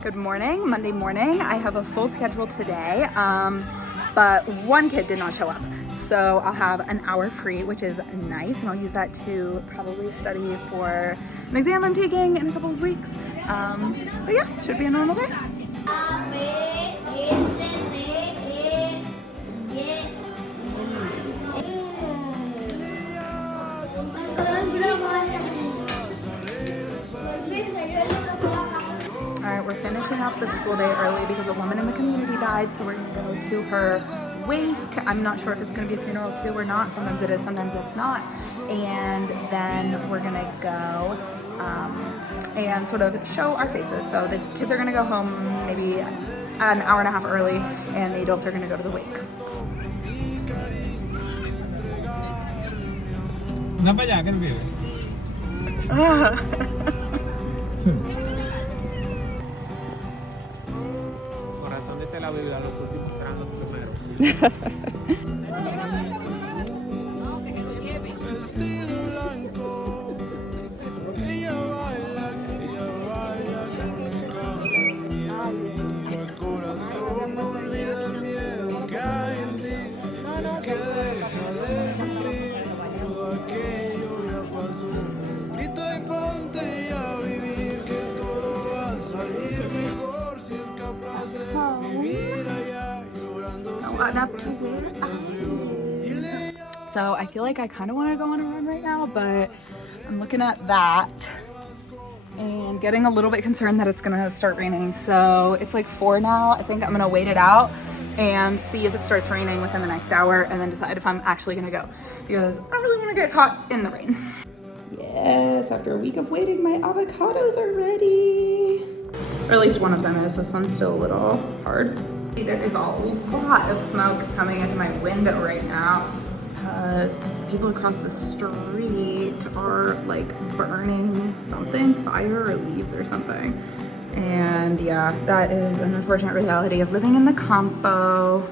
Good morning, Monday morning. I have a full schedule today, but one kid did not show up. So I'll have an hour free, which is nice, and I'll use that to probably study for an exam I'm taking in a couple of weeks. But yeah, it should be a normal day. Alright, we're finishing up the school day early because a woman in the community died, so we're gonna go to her wake. I'm not sure if it's gonna be a funeral too or not. Sometimes it is, sometimes it's not. And then we're gonna go and sort of show our faces. So the kids are gonna go home maybe an hour and a half early, and the adults are gonna go to the wake. No para allá, que no vive. Corazón dice la Biblia, los últimos serán los primeros. Up to where I live. So I feel like I kind of want to go on a run right now, but I'm looking at that and getting a little bit concerned that it's gonna start raining. So it's like 4 now. I think I'm gonna wait it out and see if it starts raining within the next hour, and then decide if I'm actually gonna go, because I don't really want to get caught in the rain. Yes, after a week of waiting, my avocados are ready. Or at least one of them is. This one's still a little hard. There is a lot of smoke coming into my window right now because people across the street are like burning something, fire or leaves or something. And yeah, that is an unfortunate reality of living in the Campo.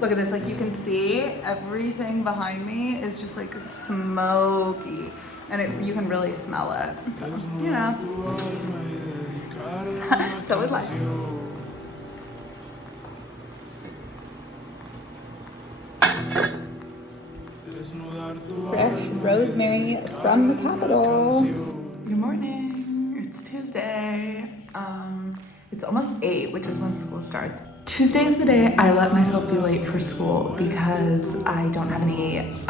Look at this, like you can see everything behind me is just like smoky, and you can really smell it. So, you know, so is life. Fresh rosemary from the capital. Good morning. It's Tuesday. It's almost 8, which is when school starts. Tuesday is the day I let myself be late for school because I don't have any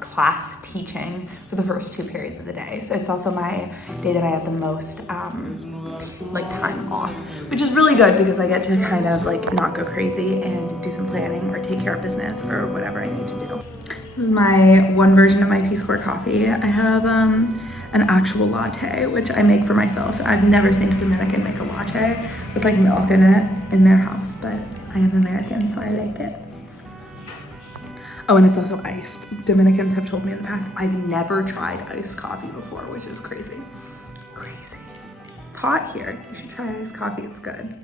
class teaching for the first 2 periods of the day. So it's also my day that I have the most like time off, which is really good because I get to kind of like not go crazy and do some planning or take care of business or whatever I need to do. This is my one version of my Peace Corps coffee. I have an actual latte, which I make for myself. I've never seen a Dominican make a latte with like milk in it in their house, but I am American, so I like it. Oh, and it's also iced. Dominicans have told me in the past, I've never tried iced coffee before, which is crazy. Crazy. It's hot here. You should try iced coffee, it's good.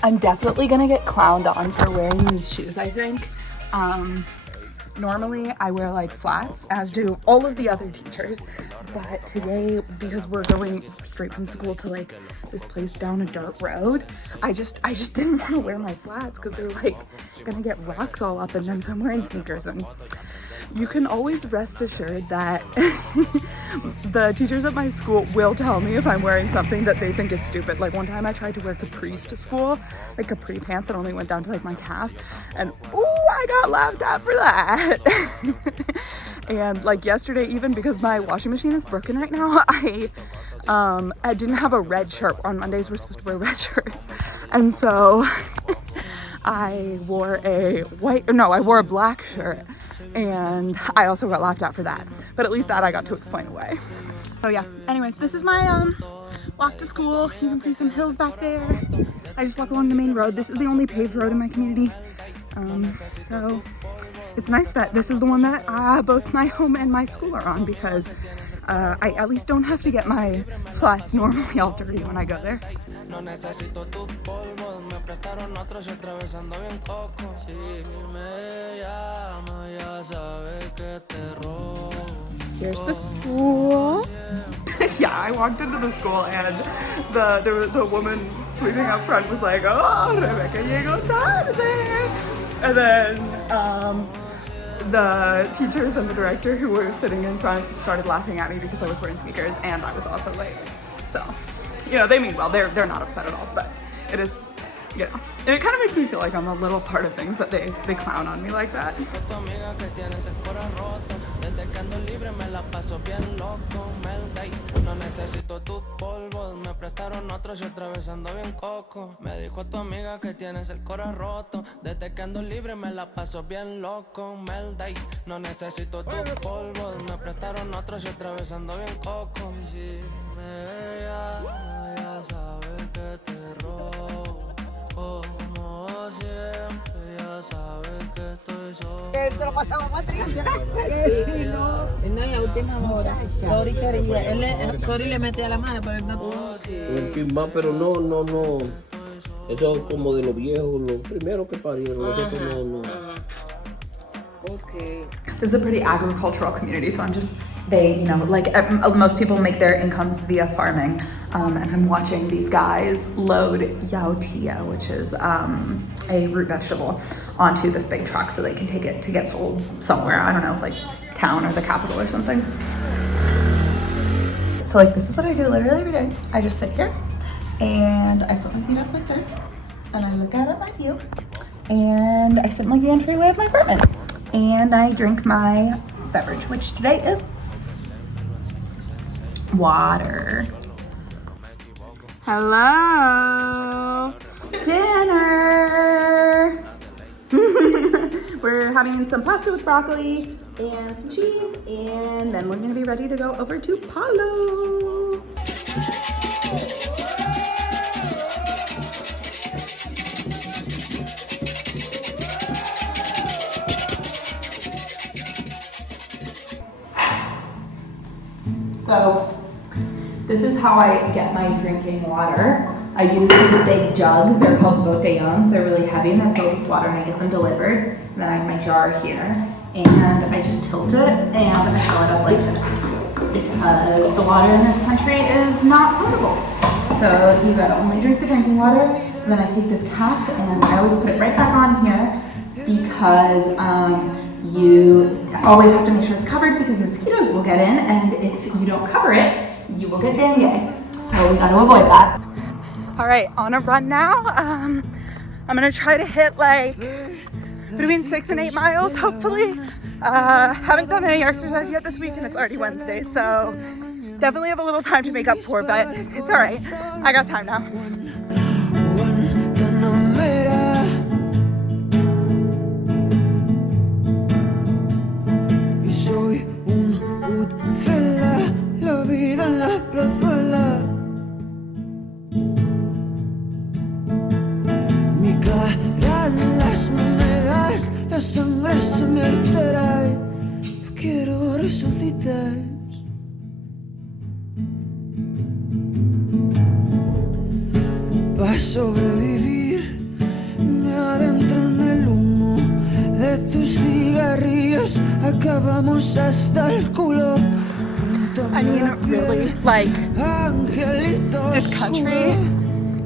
I'm definitely gonna get clowned on for wearing these shoes, I think. Normally I wear like flats, as do all of the other teachers, but today, because we're going straight from school to like this place down a dirt road, I just didn't want to wear my flats because they're like gonna get rocks all up in them, so I'm wearing sneakers. And you can always rest assured that the teachers at my school will tell me if I'm wearing something that they think is stupid. Like one time I tried to wear capris to school, like capri pants that only went down to like my calf, and ooh, I got laughed at for that. And like yesterday, even because my washing machine is broken right now, I didn't have a red shirt. On Mondays we're supposed to wear red shirts, and so I wore a black shirt, and I also got laughed at for that, but at least that I got to explain away. So yeah, anyway, this is my walk to school. You can see some hills back there. I just walk along the main road. This is the only paved road in my community, so it's nice that this is the one that both my home and my school are on, because I at least don't have to get my flats normally all dirty when I go there. No necesito tus polvos, me prestaron otros y atravesando bien coco. Si me llama, ya sabes que te Here's the school. Yeah, I walked into the school and the woman sweeping up front was like, "Oh, Rebecca llegó tarde," and then the teachers and the director who were sitting in front started laughing at me because I was wearing sneakers and I was also late. So, you know, they mean well. They're not upset at all, but it is, you know, it kind of makes me feel like I'm a little part of things that they clown on me like that. Desde que ando libre me la paso bien loco, Melday. No necesito tus polvos, me prestaron otros y otra vez ando bien coco. Me dijo tu amiga que tienes el corazón roto. Desde que ando libre me la paso bien loco, Melday. No necesito tus polvos, me prestaron otros y otra vez ando bien coco. Si me llama, ya sabes que te robo. Como siempre, ya sabes que estoy solo. Se lo pasamos más triste. No, en la última hora. Sorry quería. Sorry le metía la mano, pero él no tuvo. Pero no. Eso es como de los viejos, los primeros que parieron. Nosotros no. Okay. This is a pretty agricultural community, so they, you know, like most people make their incomes via farming, and I'm watching these guys load yautía, which is a root vegetable, onto this big truck so they can take it to get sold somewhere, I don't know, like town or the capital or something. So like this is what I do literally every day. I just sit here and I put my feet up like this and I look out at my view and I sit in like the entryway of my apartment and I drink my beverage, which today is water. Hello, dinner. We're having some pasta with broccoli and some cheese, and then we're gonna be ready to go over to Palo. So this is how I get my drinking water. I use these big jugs. They're called botellones. They're really heavy and they're filled with water and I get them delivered. And then I have my jar here and I just tilt it and I fill it up like this because the water in this country is not potable. So you gotta only drink the drinking water and then I take this cap and I always put it right back on here because you always have to make sure it's covered because mosquitoes will get in and if you don't cover it, you will get dengue. So we gotta avoid that. All right, on a run now. I'm gonna try to hit like between 6 and 8 miles, hopefully. Haven't done any exercise yet this week and it's already Wednesday, so definitely have a little time to make up for, but it's all right. I got time now. La sangre se me altera y quiero resucitar. Para sobrevivir me adentro en el humo de tus cigarrillos. Acabamos hasta el culo. I mean, really, like, this country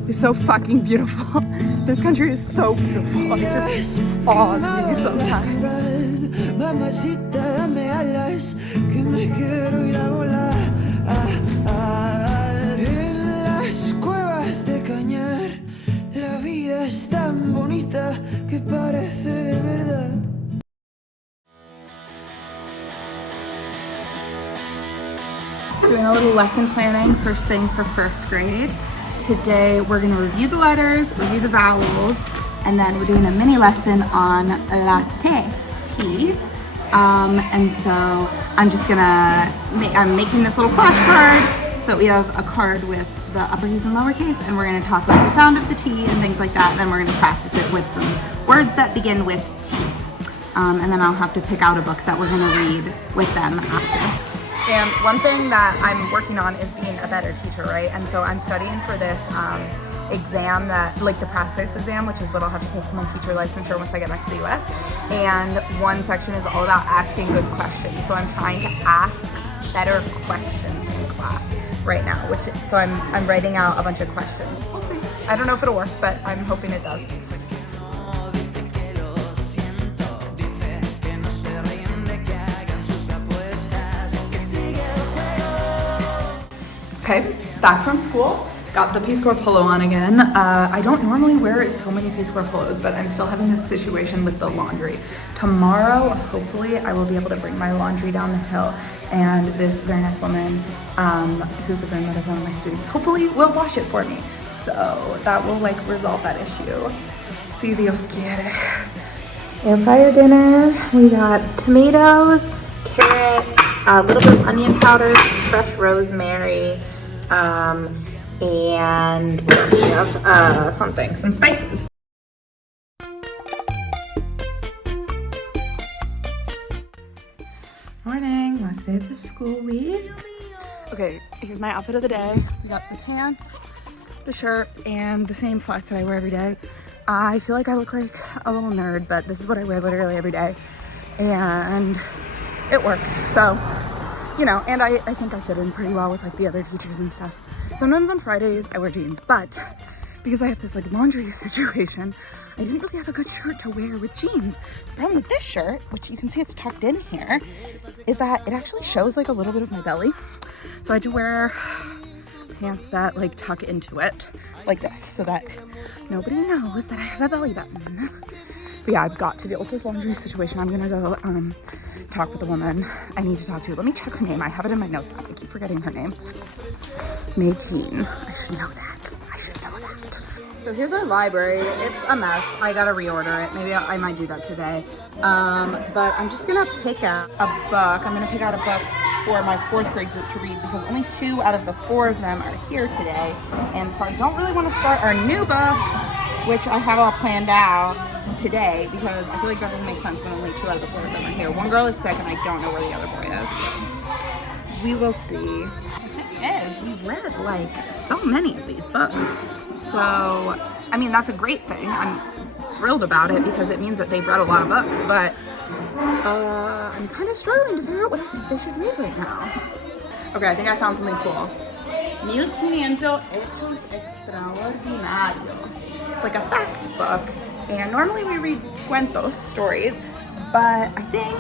is so fucking beautiful. This country is so beautiful. It just awes me sometimes. Mamacita, dame alas, que me quiero ir a volar. En las cuevas de Cañar, la vida es tan bonita que parece de verdad. Doing a little lesson planning, first thing for first grade. Today we're going to review the letters, review the vowels, and then we're doing a mini lesson on latte, tea. And so I'm making this little flashcard so that we have a card with the uppercase and lowercase, and we're going to talk about the sound of the T and things like that. And then we're going to practice it with some words that begin with T. And then I'll have to pick out a book that we're going to read with them after. And one thing that I'm working on is being a better teacher, right? And so I'm studying for this exam that, like the practice exam, which is what I'll have to take for my teacher licensure once I get back to the US. And one section is all about asking good questions. So I'm trying to ask better questions in class right now, so I'm writing out a bunch of questions. We'll see. I don't know if it'll work, but I'm hoping it does. Okay, back from school. Got the Peace Corps polo on again. I don't normally wear so many Peace Corps polos, but I'm still having this situation with the laundry. Tomorrow, hopefully, I will be able to bring my laundry down the hill, and this very nice woman, who's the grandmother of one of my students, hopefully will wash it for me. So that will like resolve that issue. Si Dios quiere. Air fryer dinner. We got tomatoes, carrots, a little bit of onion powder, fresh rosemary, and what else do we have? Some spices. Morning, last day of the school week. Okay, here's my outfit of the day. We got the pants, the shirt, and the same flats that I wear every day. I feel like I look like a little nerd, but this is what I wear literally every day, and it works. So, you know, and I think I fit in pretty well with like the other teachers and stuff. Sometimes on Fridays I wear jeans, but because I have this like laundry situation, I didn't really have a good shirt to wear with jeans. The problem with this shirt, which you can see it's tucked in here, is that it actually shows like a little bit of my belly. So I had to wear pants that like tuck into it like this so that nobody knows that I have a belly button. But yeah, I've got to deal with this laundry situation. I'm gonna go talk with the woman I need to talk to. Let me check her name. I have it in my notes app. I keep forgetting her name. May Keen. I should know that. So here's our library. It's a mess. I gotta reorder it. Maybe I might do that today. But I'm just gonna pick out a book. I'm gonna pick out a book for my 4th grade group to read because only 2 out of the 4 of them are here today. And so I don't really want to start our new book, which I have all planned out today because I feel like that doesn't make sense when only 2 out of the 4 of them are here. One girl is sick and I don't know where the other boy is. So we will see. Is we read like so many of these books, so I mean that's a great thing. I'm thrilled about it because it means that they've read a lot of books, but I'm kind of struggling to figure out what I think they should read right now. Okay, I think I found something cool. 1500 Hechos Extraordinarios. It's like a fact book, and normally we read cuentos, stories, but I think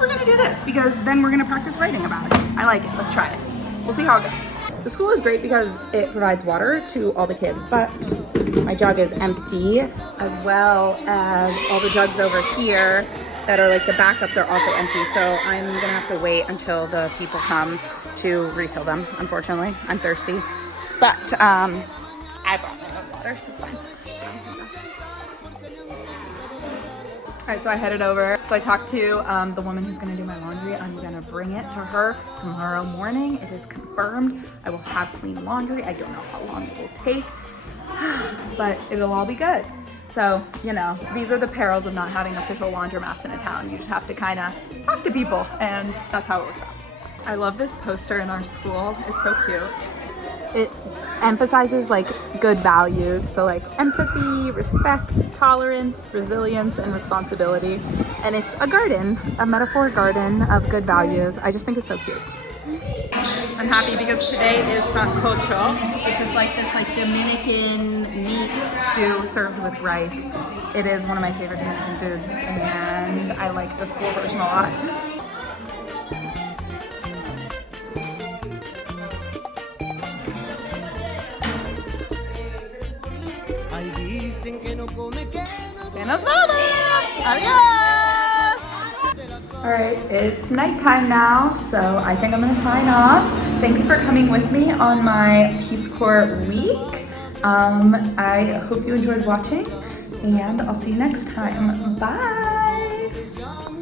we're gonna do this because then we're gonna practice writing about it. I like it. Let's try it. We'll see how it goes. The school is great because it provides water to all the kids, but my jug is empty, as well as all the jugs over here that are like the backups are also empty. So I'm gonna have to wait until the people come to refill them, unfortunately. I'm thirsty, but I brought my own water, so it's fine. All right, so I headed over. So I talked to the woman who's gonna do my laundry. I'm gonna bring it to her tomorrow morning. It is confirmed. I will have clean laundry. I don't know how long it will take, but it'll all be good. So, you know, these are the perils of not having official laundromats in a town. You just have to kind of talk to people, and that's how it works out. I love this poster in our school. It's so cute. It emphasizes like good values, so like empathy, respect, tolerance, resilience, and responsibility. And it's a garden, a metaphor garden of good values. I just think it's so cute. I'm happy because today is sancocho, which is like this like Dominican meat stew served with rice. It is one of my favorite Dominican foods, and I like the school version a lot. Nos vamos! Adios! Alright, it's nighttime now, so I think I'm gonna sign off. Thanks for coming with me on my Peace Corps week. I hope you enjoyed watching, and I'll see you next time. Bye!